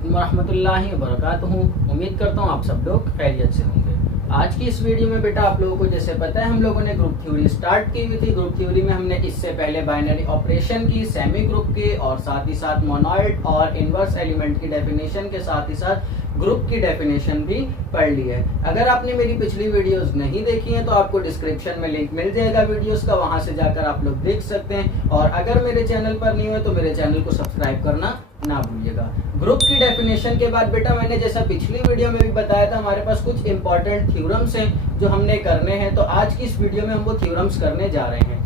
वालेकुम रहमतुल्लाहि व बरकातुहू। उम्मीद करता हूँ आप सब लोग खैरियत से होंगे। आज की इस वीडियो में बेटा आप लोगों को जैसे पता है हम लोगों ने ग्रुप थ्योरी स्टार्ट की हुई थी। ग्रुप थ्योरी में हमने इससे पहले बाइनरी ऑपरेशन की, सेमी ग्रुप की और साथ ही साथ मोनॉइड और इनवर्स एलिमेंट की डेफिनेशन के साथ ही साथ ग्रुप की डेफिनेशन भी पढ़ ली है। अगर आपने मेरी पिछली वीडियोस नहीं देखी हैं तो आपको डिस्क्रिप्शन में लिंक मिल जाएगा वीडियोस का, वहां से जाकर आप लोग देख सकते हैं। और अगर मेरे चैनल पर नहीं हुए तो मेरे चैनल को सब्सक्राइब करना ना भूलिएगा। ग्रुप की डेफिनेशन के बाद बेटा मैंने जैसा पिछली वीडियो में भी बताया था हमारे पास कुछ इंपॉर्टेंट थ्योरम्स हैं जो हमने करने हैं। तो आज की इस वीडियो में हम वो थ्योरम्स करने जा रहे हैं।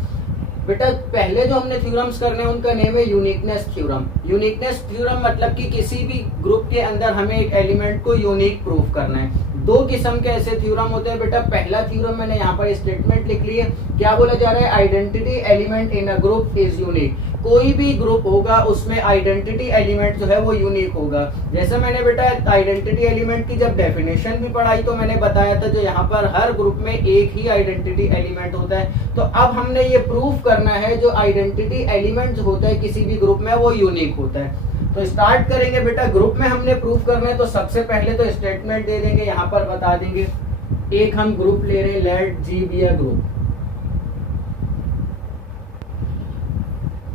बेटा पहले जो हमने थ्योरम्स करने हैं उनका नेम है यूनिकनेस थ्योरम। यूनिकनेस थ्योरम मतलब कि किसी भी ग्रुप के अंदर हमें एक एलिमेंट को यूनिक प्रूफ करना है। दो किस्म के ऐसे थ्योरम होते हैं बेटा। पहला थ्योरम मैंने यहाँ पर स्टेटमेंट लिख ली है। क्या बोला जा रहा है? Identity element in a group is unique. कोई भी ग्रुप होगा उसमें आइडेंटिटी एलिमेंट जो है वो यूनिक होगा। जैसे मैंने बेटा आइडेंटिटी एलिमेंट की जब डेफिनेशन भी पढ़ाई तो मैंने बताया था जो यहाँ पर हर ग्रुप में एक ही आइडेंटिटी एलिमेंट होता है। तो अब हमने ये प्रूफ करना है जो आइडेंटिटी एलिमेंट होता है किसी भी ग्रुप में वो यूनिक होता है। तो स्टार्ट करेंगे बेटा। ग्रुप में हमने प्रूफ करना है तो सबसे पहले तो स्टेटमेंट दे देंगे, यहाँ पर बता देंगे। एक हम ग्रुप ले रहे हैं, let G be a group.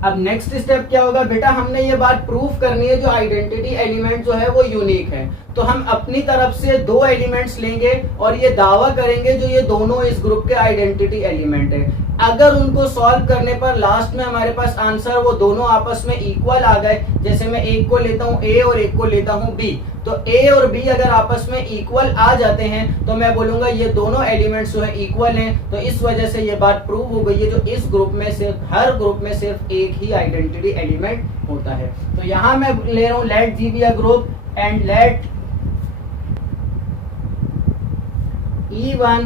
अब नेक्स्ट स्टेप क्या होगा बेटा? हमने ये बात प्रूफ करनी है जो आइडेंटिटी एलिमेंट जो है वो यूनिक है। तो हम अपनी तरफ से दो एलिमेंट्स लेंगे और ये दावा करेंगे जो ये दोनों इस ग्रुप के आइडेंटिटी एलिमेंट है। अगर उनको सॉल्व करने पर लास्ट में हमारे पास आंसर वो दोनों आपस में इक्वल आ गए, जैसे मैं एक को लेता हूँ ए और एक को लेता हूँ बी, तो ए और बी अगर आपस में इक्वल आ जाते हैं तो मैं बोलूंगा ये दोनों एलिमेंट्स जो है इक्वल हैं। तो इस वजह से ये बात प्रूव हो गई है जो इस ग्रुप में सिर्फ हर ग्रुप में सिर्फ एक ही आइडेंटिटी एलिमेंट होता है। तो यहाँ मैं ले रहा हूँ let G be a group and let E1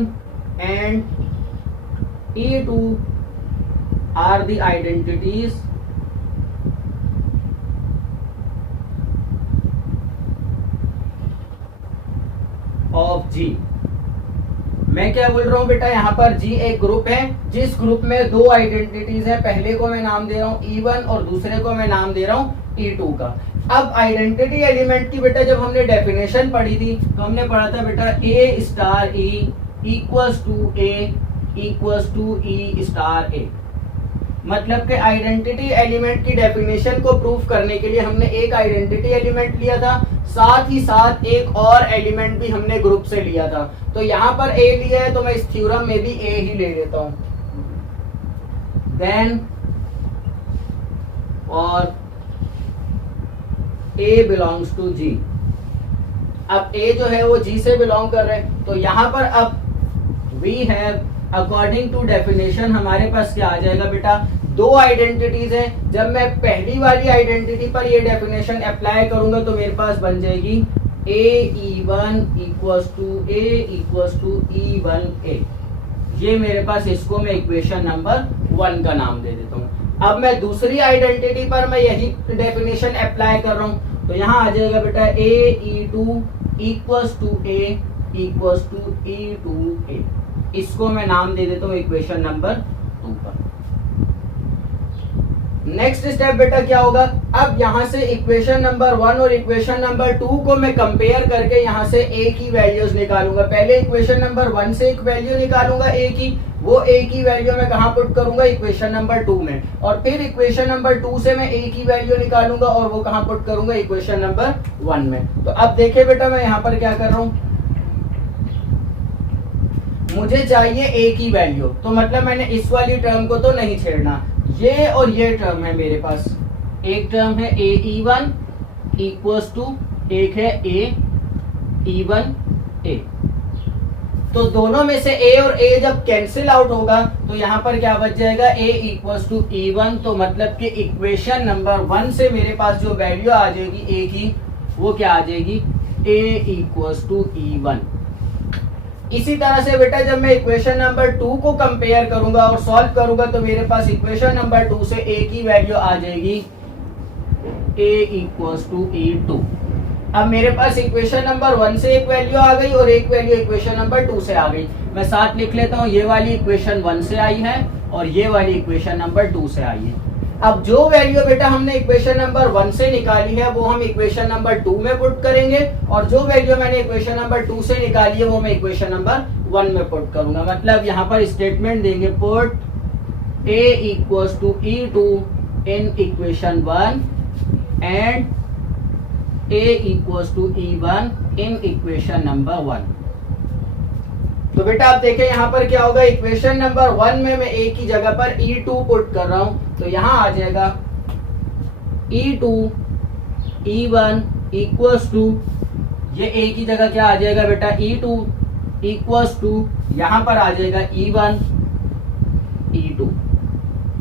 and E2 are the identities of G। मैं क्या बोल रहा हूँ बेटा? यहाँ पर G एक ग्रुप है जिस ग्रुप में दो आइडेंटिटीज हैं। पहले को मैं नाम दे रहा हूँ E1 और दूसरे को मैं नाम दे रहा हूँ E2 का। अब आइडेंटिटी एलिमेंट की बेटा जब हमने डेफिनेशन पढ़ी थी तो हमने पढ़ा था बेटा A star E equals to A equals to E star A। मतलब कि आइडेंटिटी एलिमेंट की डेफिनेशन को प्रूफ करने के लिए हमने एक आइडेंटिटी एलिमेंट लिया था, साथ ही साथ एक और एलिमेंट भी हमने ग्रुप से लिया था। तो यहाँ पर A लिया है तो मैं इस थ्योरम में भी A ही ले लेता हूं। देन और A बिलोंग्स टू G। अब A जो है वो G से बिलोंग कर रहे हैं। तो यहाँ पर अब we have according to definition हमारे पास क्या आ जाएगा बेटा? दो आइडेंटिटीज हैं। जब मैं पहली वाली आइडेंटिटी पर ये डेफिनेशन अप्लाई करूंगा तो मेरे पास बन जाएगी AE1 equals to A equals to E1A। ये मेरे पास, इसको मैं इक्वेशन नंबर 1 का नाम दे देता हूँ। अब मैं दूसरी आइडेंटिटी पर मैं यही डेफिनेशन अप्लाई कर रहा हूँ तो यहाँ आ जाएगा बेटा AE2 equals to A equals to E2A। इसको मैं नाम दे देता हूँ इक्वेशन नंबर 2 पर। नेक्स्ट स्टेप बेटा क्या होगा? अब यहाँ से इक्वेशन नंबर 1 और इक्वेशन नंबर 2 को मैं कंपेयर करके यहाँ से A की वैल्यूज निकालूंगा। पहले इक्वेशन नंबर 1 से एक वैल्यू निकालूंगा A की, वो A की वैल्यू मैं कहाँ पुट करूंगा? इक्वेशन नंबर 2 में। और फिर इक्वेशन नंबर 2 से मैं A की वैल्यू निकालूंगा और वो कहाँ पुट करूंगा? इक्वेशन नंबर 1 में। तो अब देखिए बेटा मैं यहाँ पर क्या कर रहा हूँ, मुझे चाहिए A की वैल्यू, तो मतलब मैंने इस वाली टर्म को तो नहीं छेड़ना। ये और ये टर्म है मेरे पास। एक टर्म है AE1 इक्वल्स टू, एक है AE1A। तो दोनों में से A और A जब कैंसिल आउट होगा तो यहाँ पर क्या बच जाएगा? A equals to E1। तो मतलब कि इक्वेशन नंबर 1 से मेरे पास जो वैल्यू आ जाएगी A की वो क्या आ जाएगी? A equals to E1। इसी तरह से बेटा जब मैं इक्वेशन नंबर 2 को कंपेयर करूंगा और सॉल्व करूंगा तो मेरे पास इक्वेशन नंबर 2 से A की वैल्यू आ जाएगी A इक्वल्स टू E2। अब मेरे पास इक्वेशन नंबर 1 से एक वैल्यू आ गई और एक वैल्यू इक्वेशन नंबर 2 से आ गई। मैं साथ लिख लेता हूँ, ये वाली इक्वेशन 1 से आई है और ये वाली इक्वेशन नंबर 2 से आई है। अब जो वैल्यू बेटा हमने इक्वेशन नंबर 1 से निकाली है वो हम इक्वेशन नंबर 2 में पुट करेंगे, और जो वैल्यू मैंने इक्वेशन नंबर 2 से निकाली है वो मैं इक्वेशन नंबर 1 में पुट करूंगा। मतलब यहाँ पर स्टेटमेंट देंगे put a equals to E2 in equation 1 and a equals to E1 in equation number 1। तो बेटा आप देखें यहाँ पर क्या होगा, इक्वेशन नंबर 1 में मैं a की जगह पर E2 पुट कर रहा हूं, तो यहाँ आ जाएगा E2 E1 इक्वल्स टू, ये a की जगह क्या आ जाएगा बेटा E2 इक्वल्स टू, यहाँ पर आ जाएगा E1 E2।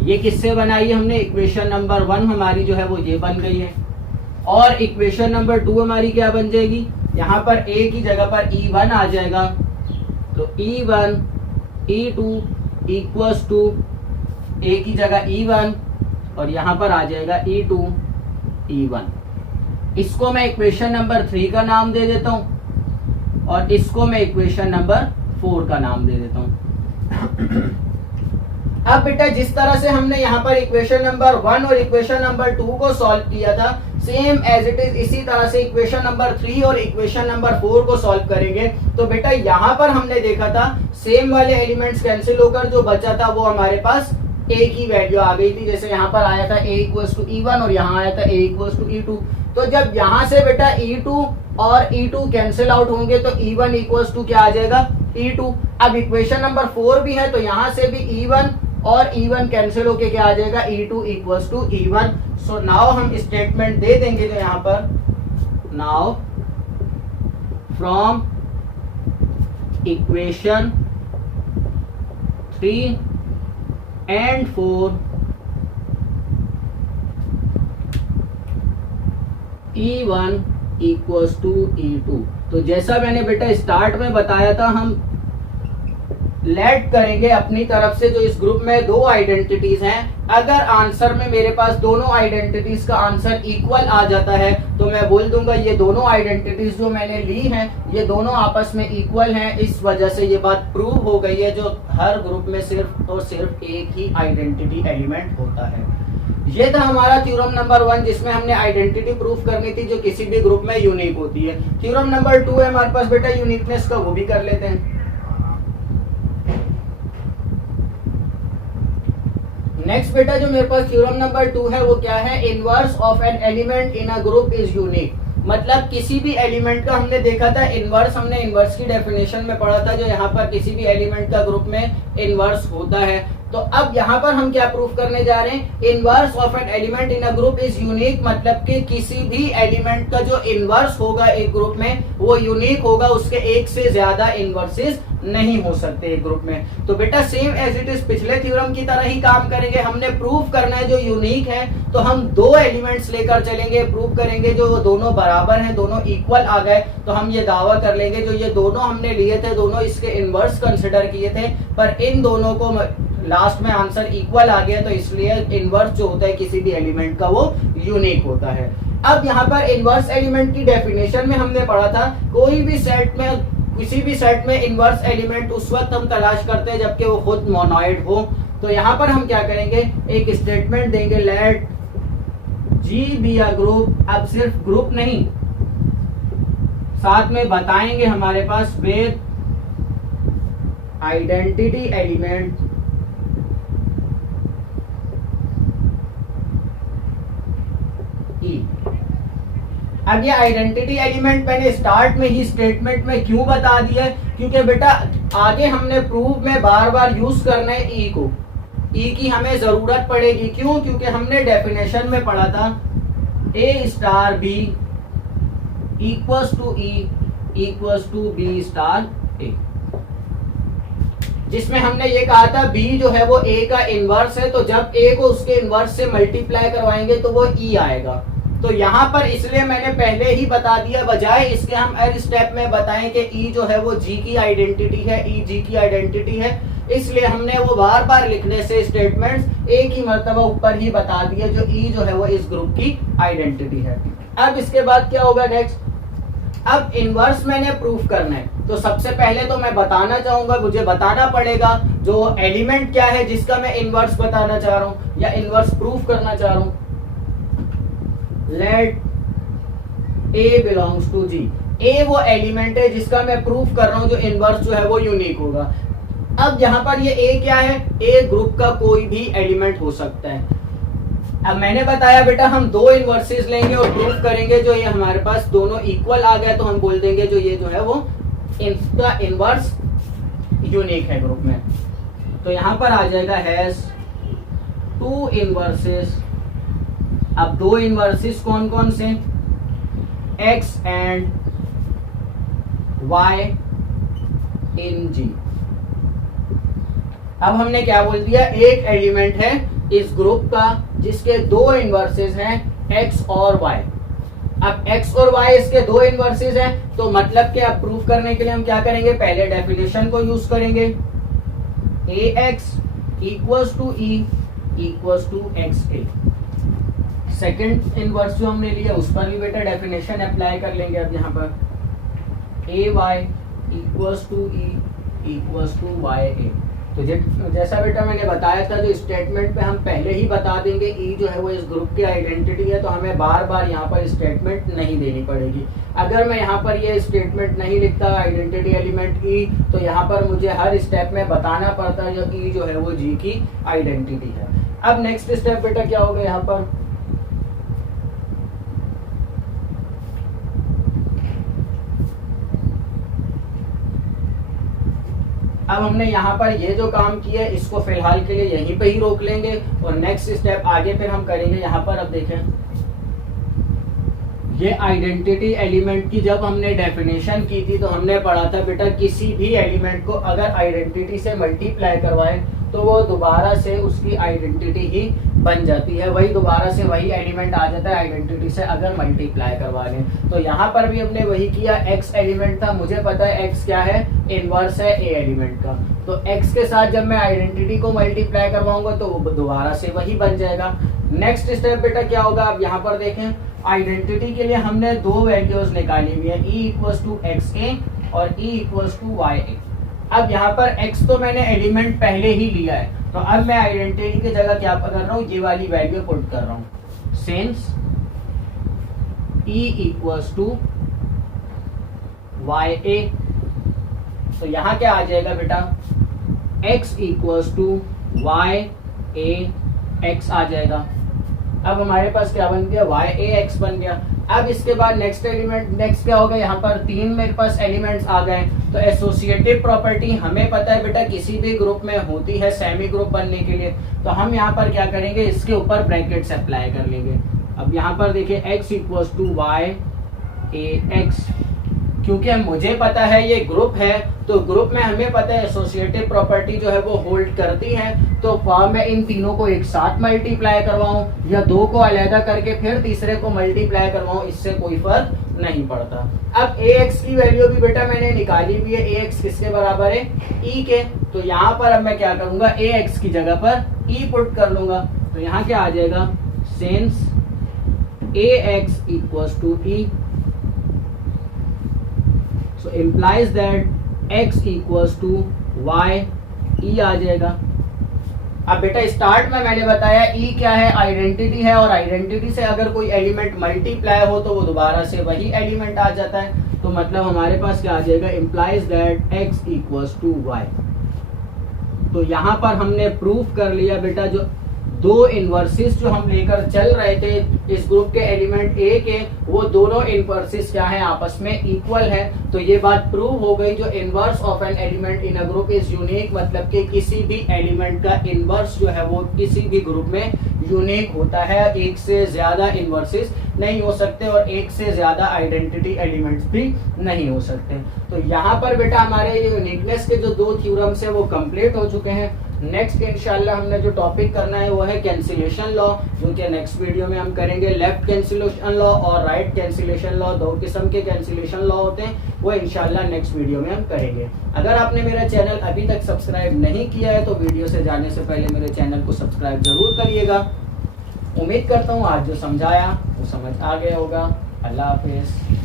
ये किससे बनाई है हमने, इक्वेशन नंबर 1 हमारी जो है वो ये बन गई है, और इक्वेशन नंबर 2 हमारी क्या बन जाएगी, यहाँ पर a की जगह पर E1 आ जाएगा, तो E1 E2 equals to a की जगह E1 और यहाँ पर आ जाएगा E2 E1। इसको मैं इक्वेशन नंबर 3 का नाम दे देता हूं और इसको मैं इक्वेशन नंबर 4 का नाम दे देता हूं। अब बेटा जिस तरह से हमने यहाँ पर इक्वेशन नंबर 1 और इक्वेशन नंबर 2 को सॉल्व किया था, सेम एज इट इज इसी तरह से इक्वेशन नंबर 3 और इक्वेशन नंबर 4 को सॉल्व करेंगे। तो बेटा यहाँ पर हमने देखा था सेम वाले एलिमेंट्स कैंसिल होकर जो बचा था वो हमारे पास a की वैल्यू आ गई थी। जैसे यहाँ पर आया था a इक्वल्स टू E1 और यहाँ आया था a इक्वल्स टू E2। तो जब यहाँ से बेटा E2 और E2 कैंसिल आउट होंगे तो E1 इक्वल्स टू क्या आ जाएगा, E2। अब इक्वेशन नंबर 4 भी है तो यहाँ से भी E1 और E1 कैंसिल होके क्या आ जाएगा, E2 equals to E1। So now हम स्टेटमेंट दे देंगे जो यहाँ पर, now from equation 3 and 4 E1 equals to E2। तो जैसा मैंने बेटा स्टार्ट में बताया था, हम लेट करेंगे अपनी तरफ से जो इस ग्रुप में दो आइडेंटिटीज हैं। अगर आंसर में मेरे पास दोनों आइडेंटिटीज का आंसर इक्वल आ जाता है तो मैं बोल दूंगा ये दोनों आइडेंटिटीज जो मैंने ली हैं ये दोनों आपस में इक्वल हैं। इस वजह से ये बात प्रूव हो गई है जो हर ग्रुप में सिर्फ और सिर्फ एक ही आइडेंटिटी एलिमेंट होता है। ये था हमारा थ्योरम नंबर 1 जिसमें हमने आइडेंटिटी प्रूफ करनी थी जो किसी भी ग्रुप में यूनिक होती है। थ्योरम नंबर 2 है हमारे पास बेटा यूनिकनेस का, वो भी कर लेते हैं। नेक्स्ट बेटा जो मेरे पास थ्योरम नंबर 2 है वो क्या है, inverse of an element in a group is unique. मतलब किसी भी एलिमेंट का हमने देखा था इनवर्स, हमने इनवर्स की डेफिनेशन में पढ़ा था जो यहाँ पर किसी भी एलिमेंट का ग्रुप में इनवर्स होता है। तो अब यहाँ पर हम क्या प्रूफ करने जा रहे हैं, inverse of an element in a group is unique. मतलब कि किसी भी एलिमेंट का जो इनवर्स होगा एक ग्रुप में वो यूनिक होगा, उसके एक से ज्यादा इनवर्सेस नहीं हो सकते एक ग्रुप में। तो बेटा सेम एज इट इज पिछले थ्योरम की तरह ही काम करेंगे। हमने प्रूफ करना है जो यूनिक है तो हम दो एलिमेंट्स लेकर चलेंगे, प्रूफ करेंगे जो दोनों बराबर हैं, दोनों इक्वल आ गए तो हम ये दावा कर लेंगे जो ये दोनों हमने लिए थे दोनों इसके इनवर्स कंसिडर किए थे, पर इन दोनों को लास्ट में आंसर इक्वल आ गया तो इसलिए इनवर्स जो होता है किसी भी एलिमेंट का वो यूनिक होता है। अब यहाँ पर इनवर्स एलिमेंट की डेफिनेशन में हमने पढ़ा था कोई भी सेट में, किसी भी सेट में इनवर्स एलिमेंट उस वक्त हम तलाश करते हैं जबकि वो खुद मोनोइड हो। तो यहाँ पर हम क्या करेंगे, एक स्टेटमेंट देंगे let G be a group. अब सिर्फ ग्रुप नहीं, साथ में बताएंगे हमारे पास विद आइडेंटिटी एलिमेंट E। अब ये आइडेंटिटी एलिमेंट मैंने स्टार्ट में ही स्टेटमेंट में क्यों बता दिया, क्योंकि बेटा आगे हमने प्रूफ में बार बार यूज करना है ई को, ई की हमें जरूरत पड़ेगी। क्यों, क्योंकि हमने डेफिनेशन में पढ़ा था A star B equals to E equals to B star A, जिसमें हमने ये कहा था B जो है वो A का इनवर्स है, तो जब A को उसके इनवर्स से मल्टीप्लाई करवाएंगे तो वो E आएगा। तो यहाँ पर इसलिए मैंने पहले ही बता दिया, बजाय इसके हम हर स्टेप में बताएं कि E जो है वो G की आइडेंटिटी है, E G की आइडेंटिटी है, इसलिए हमने वो बार बार लिखने से स्टेटमेंट्स एक ही मर्तबा ऊपर ही बता दिया जो E जो है वो इस ग्रुप की आइडेंटिटी है। अब इसके बाद क्या होगा नेक्स्ट, अब इनवर्स मैंने प्रूफ करना है, तो सबसे पहले तो मैं बताना चाहूंगा, मुझे बताना पड़ेगा जो एलिमेंट क्या है जिसका मैं इनवर्स बताना चाह रहा हूं या इनवर्स प्रूफ करना चाह रहा हूं। लेट ए बिलोंग्स टू जी। ए वो एलिमेंट है जिसका मैं प्रूफ कर रहा हूं जो इनवर्स जो है वो यूनिक होगा। अब यहां पर ये ए क्या है, ए ग्रुप का कोई भी एलिमेंट हो सकता है। अब मैंने बताया बेटा हम दो इनवर्सेस लेंगे और प्रूफ करेंगे, जो ये हमारे पास दोनों इक्वल आ गए तो हम बोल देंगे जो ये जो है वो इनका इनवर्स यूनिक है ग्रुप में। तो यहां पर आ जाएगा हैज टू इनवर्सेस। अब दो इनवर्सेस कौन कौन से, एक्स एंड वाई इन जी। अब हमने क्या बोल दिया, एक एलिमेंट है इस ग्रुप का जिसके दो इनवर्सेस हैं x और y। अब x और y इसके दो इनवर्सेस हैं, तो मतलब कि अब प्रूफ करने के लिए हम क्या करेंगे, पहले डेफिनेशन को यूज करेंगे, ax equals to e equals to xa। Second inverse जो हमने लिया उस पर भी बेटा डेफिनेशन अप्लाई कर लेंगे। अब यहाँ पर ay equals to e equals to ya। तो जैसा बेटा मैंने बताया था, जो स्टेटमेंट पे हम पहले ही बता देंगे ई जो है वो इस ग्रुप की आइडेंटिटी है, तो हमें बार बार यहाँ पर स्टेटमेंट नहीं देनी पड़ेगी। अगर मैं यहाँ पर ये स्टेटमेंट नहीं लिखता आइडेंटिटी एलिमेंट ई, तो यहाँ पर मुझे हर स्टेप में बताना पड़ता है जो ई जो है वो जी की आइडेंटिटी है। अब नेक्स्ट स्टेप बेटा क्या होगा, यहाँ पर अब हमने यहाँ पर ये जो काम किया है इसको फिलहाल के लिए यहीं पे ही रोक लेंगे और नेक्स्ट स्टेप आगे फिर हम करेंगे। यहाँ पर अब देखें, ये आइडेंटिटी एलिमेंट की जब हमने डेफिनेशन की थी तो हमने पढ़ा था बेटा किसी भी एलिमेंट को अगर आइडेंटिटी से मल्टीप्लाई करवाएं तो वो दोबारा से उसकी आइडेंटिटी ही बन जाती है, वही दोबारा से वही एलिमेंट आ जाता है आइडेंटिटी से अगर मल्टीप्लाई करवा लें। तो यहाँ पर भी हमने वही किया, x एलिमेंट था, मुझे पता है x क्या है, इनवर्स है a एलिमेंट का, तो x के साथ जब मैं आइडेंटिटी को मल्टीप्लाई करवाऊंगा तो वो दोबारा से वही बन जाएगा। नेक्स्ट स्टेप बेटा क्या होगा, अब यहाँ पर देखें आइडेंटिटी के लिए हमने दो वैल्यूज निकाली हुई है, e इक्वल्स टू xa और e इक्वल्स टू ya। अब यहाँ पर x तो मैंने एलिमेंट पहले ही लिया है, तो अब मैं आइडेंटिटी की जगह क्या कर रहा हूँ, ये वाली वैल्यू पुट कर रहा हूँ, since e equals to ya। तो यहाँ क्या आ जाएगा बेटा, x equals to ya x आ जाएगा। अब हमारे पास क्या बन गया, ya x बन गया। अब इसके बाद नेक्स्ट क्या होगा, यहाँ पर तीन मेरे पास एलिमेंट्स आ गए, तो एसोसिएटिव प्रॉपर्टी हमें पता है बेटा किसी भी ग्रुप में होती है सेमी ग्रुप बनने के लिए, तो हम यहाँ पर क्या करेंगे, इसके ऊपर ब्रैकेट्स अप्लाई कर लेंगे। अब यहाँ पर देखिए x equals to ya x, क्योंकि मुझे पता है ये ग्रुप है तो ग्रुप में हमें पता है एसोसिएटिव प्रॉपर्टी जो है वो होल्ड करती है, तो फॉर्म में इन तीनों को एक साथ मल्टीप्लाई करवाऊं या दो को अलग करके फिर तीसरे को मल्टीप्लाई करवाऊं, इससे कोई फर्क नहीं पड़ता। अब ax की वैल्यू भी बेटा मैंने निकाली हुई है, ax किसके बराबर है, e के, तो यहाँ पर अब मैं क्या करूंगा, ax की जगह पर e पुट कर लूंगा, तो यहाँ क्या आ जाएगा, since ax equals to e, so implies that x equals to y, e आ जाएगा। अब बेटा स्टार्ट में मैंने बताया e क्या है, आइडेंटिटी है, और आइडेंटिटी से अगर कोई एलिमेंट मल्टीप्लाई हो तो वो दोबारा से वही एलिमेंट आ जाता है, तो मतलब हमारे पास क्या आ जाएगा, implies that x equals to y। तो यहाँ पर हमने प्रूफ कर लिया बेटा जो दो इनवर्सेस जो हम लेकर चल रहे थे इस ग्रुप के एलिमेंट ए के, वो दोनों इनवर्सेस क्या है, आपस में इक्वल है। तो ये बात प्रूव हो गई, जो inverse of an element in a group is unique, मतलब कि किसी भी एलिमेंट का इनवर्स जो है वो किसी भी ग्रुप में यूनिक होता है, एक से ज्यादा इनवर्सेस नहीं हो सकते और एक से ज्यादा आइडेंटिटी एलिमेंट्स भी नहीं हो सकते। तो यहाँ पर बेटा हमारे यूनिकनेस के जो दो थ्योरम्स है वो कंप्लीट हो चुके हैं। नेक्स्ट इंशाल्लाह हमने जो टॉपिक करना है वो है कैंसिलेशन लॉ, जो कि नेक्स्ट वीडियो में हम करेंगे। लेफ्ट कैंसिलेशन लॉ और राइट कैंसिलेशन लॉ, दो किस्म के कैंसिलेशन लॉ होते हैं, वो इंशाल्लाह नेक्स्ट वीडियो में हम करेंगे। अगर आपने मेरा चैनल अभी तक सब्सक्राइब नहीं किया है तो वीडियो से जाने से पहले मेरे चैनल को सब्सक्राइब जरूर करिएगा। उम्मीद करता हूँ आज जो समझाया वो समझ आ गया होगा। अल्लाह हाफिज।